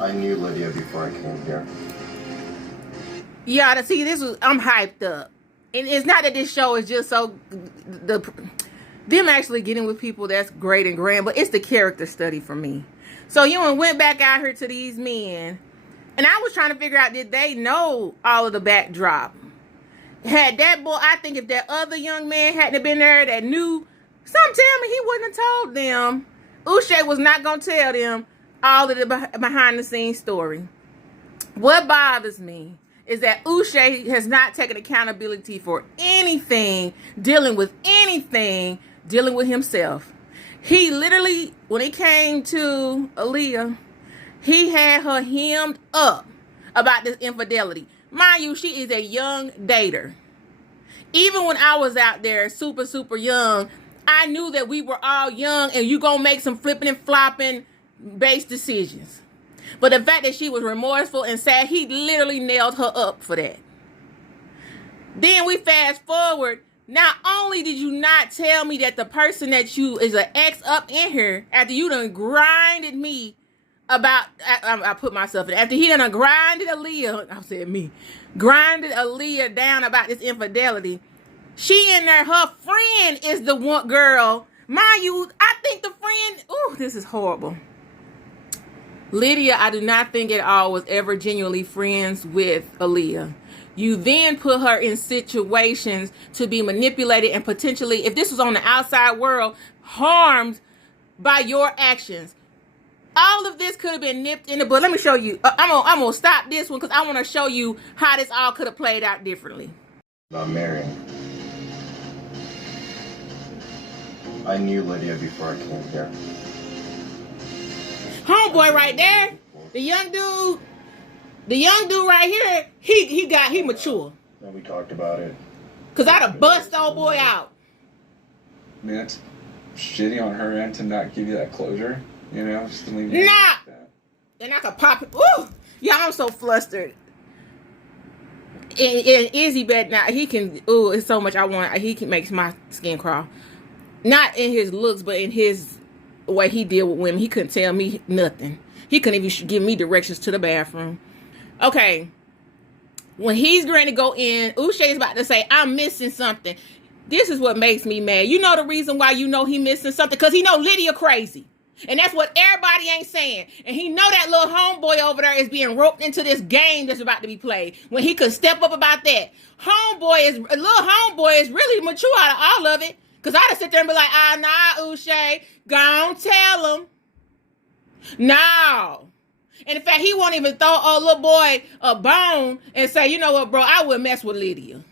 I knew Lydia before I came here. Yeah, to see this was I'm hyped up. And it's not that this show is just so them actually getting with people that's great and grand, but it's the character study for me. So you went back out here to these men, and I was trying to figure out, did they know all of the backdrop? Had that boy, I think if that other young man hadn't been there that knew, some tell me he wouldn't have told them. Uche was not going to tell them all of the behind the scenes story. What bothers me is that Uche has not taken accountability for anything, dealing with himself. He literally, when it came to Aaliyah, he had her hemmed up about this infidelity. Mind you, she is a young dater. Even when I was out there super, super young, I knew that we were all young and you gonna make some flipping and flopping based decisions. But the fact that she was remorseful and sad, he literally nailed her up for that. Then we fast forward. Not only did you not tell me that the person that you is an ex up in here, after you done grinded me about, I put myself in, after he done grinded Aaliyah, I said me, grinded Aaliyah down about this infidelity. She in there, her friend is the one girl. Mind you, I think the friend, ooh, this is horrible. Lydia, I do not think at all was ever genuinely friends with Aaliyah. You then put her in situations to be manipulated and potentially, if this was on the outside world, harmed by your actions. All of this could have been nipped in the bud. Let me show you. I'm gonna stop this one because I want to show you how this all could have played out differently. About marrying. I knew Lydia before I came here. Homeboy right there, the young dude right here, he mature. And we talked about it. Cause I'd have bust old boy out. I mean, it's shitty on her end to not give you that closure, you know, just to leave you Nah. like that. And I could pop it. Ooh, yeah, I'm so flustered. And Izzy bet now he can. Ooh, it's so much I want. He can makes my skin crawl. Not in his looks, but in his way he deal with women. He couldn't tell me nothing. He couldn't even give me directions to the bathroom. Okay. When he's going to go in, Uche is about to say, I'm missing something. This is what makes me mad. You know the reason why you know he missing something? Because he know Lydia crazy. And that's what everybody ain't saying. And he know that little homeboy over there is being roped into this game that's about to be played. When he could step up about that. Little homeboy is really mature out of all of it. Because I'd sit there and be like, nah, Uche, go on tell him. No. And in fact, he won't even throw a little boy a bone and say, you know what, bro, I wouldn't mess with Lydia.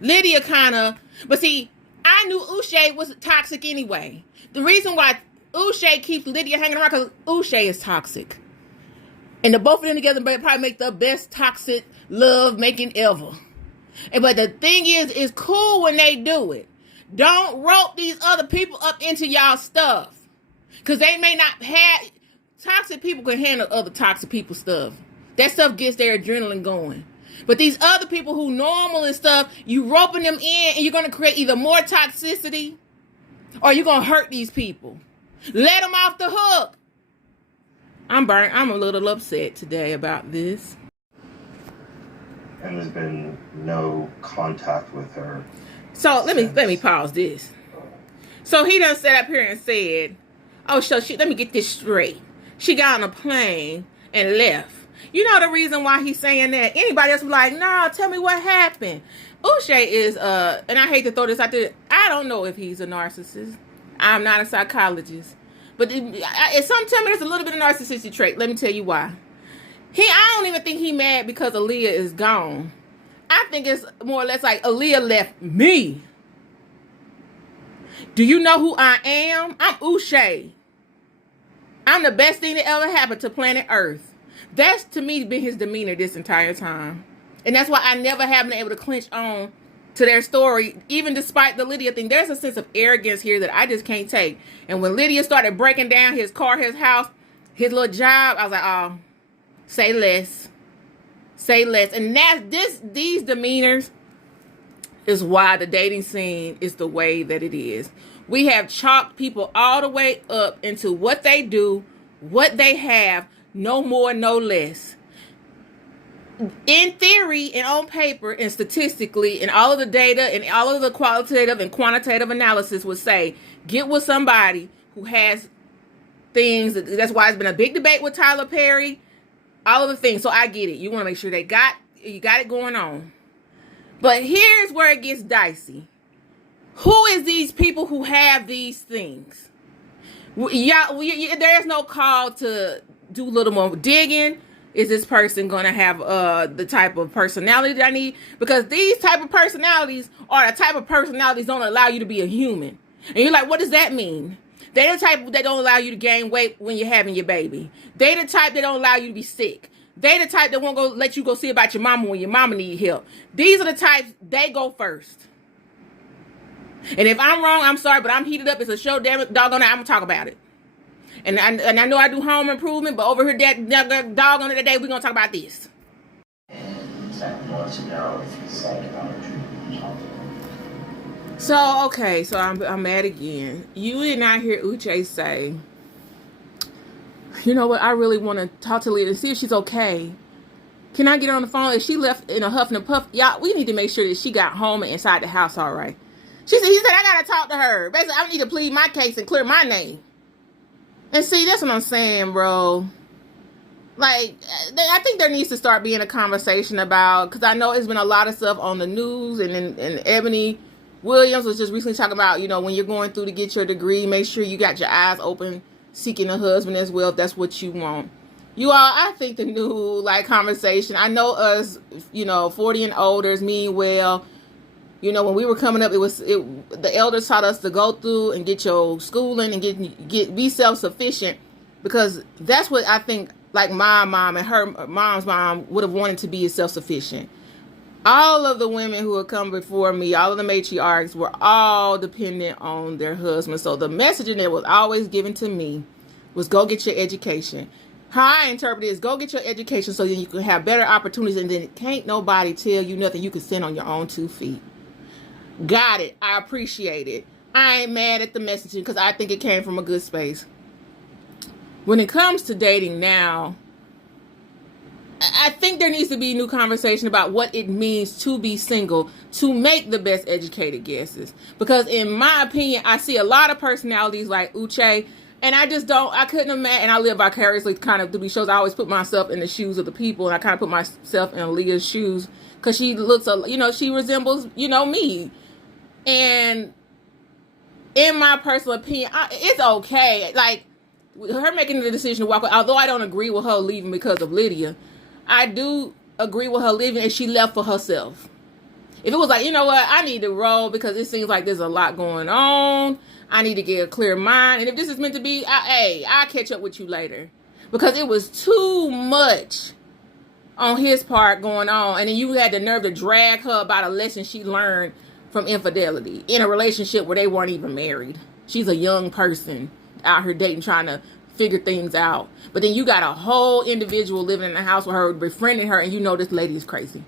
Lydia kind of, but see, I knew Uche was toxic anyway. The reason why Uche keeps Lydia hanging around because Uche is toxic. And the both of them together probably make the best toxic love making ever. But the thing is, it's cool when they do it. Don't rope these other people up into y'all stuff. Because they may not have... Toxic people can handle other toxic people's stuff. That stuff gets their adrenaline going. But these other people who normal and stuff, you roping them in and you're going to create either more toxicity or you're going to hurt these people. Let them off the hook. I'm burnt. I'm a little upset today about this. And there's been no contact with her. So let me pause this. So he done sat up here and said, oh, so let me get this straight. She got on a plane and left. You know the reason why he's saying that? Anybody else be like, nah, tell me what happened. Uche is, and I hate to throw this out there, I don't know if he's a narcissist. I'm not a psychologist. But if some tell me there's a little bit of narcissistic trait, let me tell you why. I don't even think he mad because Aaliyah is gone. I think it's more or less like Aaliyah left me. Do you know who I am? I'm Uche. I'm the best thing that ever happened to planet Earth. That's, to me, been his demeanor this entire time. And that's why I never have been able to clinch on to their story, even despite the Lydia thing. There's a sense of arrogance here that I just can't take. And when Lydia started breaking down his car, his house, his little job, I was like, oh, say less. Say less. And these demeanors is why the dating scene is the way that it is. We have chalked people all the way up into what they do, what they have, No more, no less. In theory and on paper and statistically and all of the data and all of the qualitative and quantitative analysis would say, get with somebody who has things. That's why it's been a big debate with Tyler Perry, all of the things. So I get it. You want to make sure you got it going on. But here's where it gets dicey. Who is these people who have these things? There's no call to do a little more digging. Is this person going to have the type of personality that I need? Because these type of personalities are the type of personalities don't allow you to be a human. And you're like, what does that mean? They're the type that don't allow you to gain weight when you're having your baby. They're the type that don't allow you to be sick. They're the type that won't go let you go see about your mama when your mama need help. These are the types, they go first. And if I'm wrong, I'm sorry, but I'm heated up. It's a show, damn it, doggone it, I'm going to talk about it. And I know I do home improvement, but over here, that doggone it today, we're going to talk about this. So, okay, so I'm mad again. You did not hear Uche say, you know what, I really want to talk to Leah and see if she's okay. Can I get her on the phone? If she left in a huff and a puff, y'all, we need to make sure that she got home and inside the house all right. He said, I got to talk to her. Basically, I need to plead my case and clear my name. And see, that's what I'm saying, bro. Like, I think there needs to start being a conversation about, because I know it's been a lot of stuff on the news, and Ebony Williams was just recently talking about, you know, when you're going through to get your degree, make sure you got your eyes open, seeking a husband as well, if that's what you want. You all, I think the new, like, conversation, I know us, you know, 40 and older, mean well. You know, when we were coming up, the elders taught us to go through and get your schooling and be self-sufficient, because that's what I think, like, my mom and her mom's mom would have wanted to be, is self-sufficient. All of the women who had come before me, all of the matriarchs, were all dependent on their husbands. So the messaging that was always given to me was go get your education. How I interpret it is go get your education so that you can have better opportunities, and then can't nobody tell you nothing. You can stand on your own 2 feet. Got it. I appreciate it. I ain't mad at the messaging because I think it came from a good space. When it comes to dating now, I think there needs to be a new conversation about what it means to be single, to make the best educated guesses. Because in my opinion, I see a lot of personalities like Uche, and I couldn't imagine, and I live vicariously kind of through these shows. I always put myself in the shoes of the people, and I kind of put myself in Aaliyah's shoes because she looks, you know, she resembles, you know, me. And in my personal opinion, it's okay. Like, her making the decision to walk away, although I don't agree with her leaving because of Lydia, I do agree with her leaving, and she left for herself. If it was like, you know what, I need to roll because it seems like there's a lot going on. I need to get a clear mind. And if this is meant to be, I'll catch up with you later. Because it was too much on his part going on. And then you had the nerve to drag her about a lesson she learned from infidelity in a relationship where they weren't even married. She's a young person out here dating, trying to figure things out. But then you got a whole individual living in the house with her, befriending her, and you know this lady is crazy.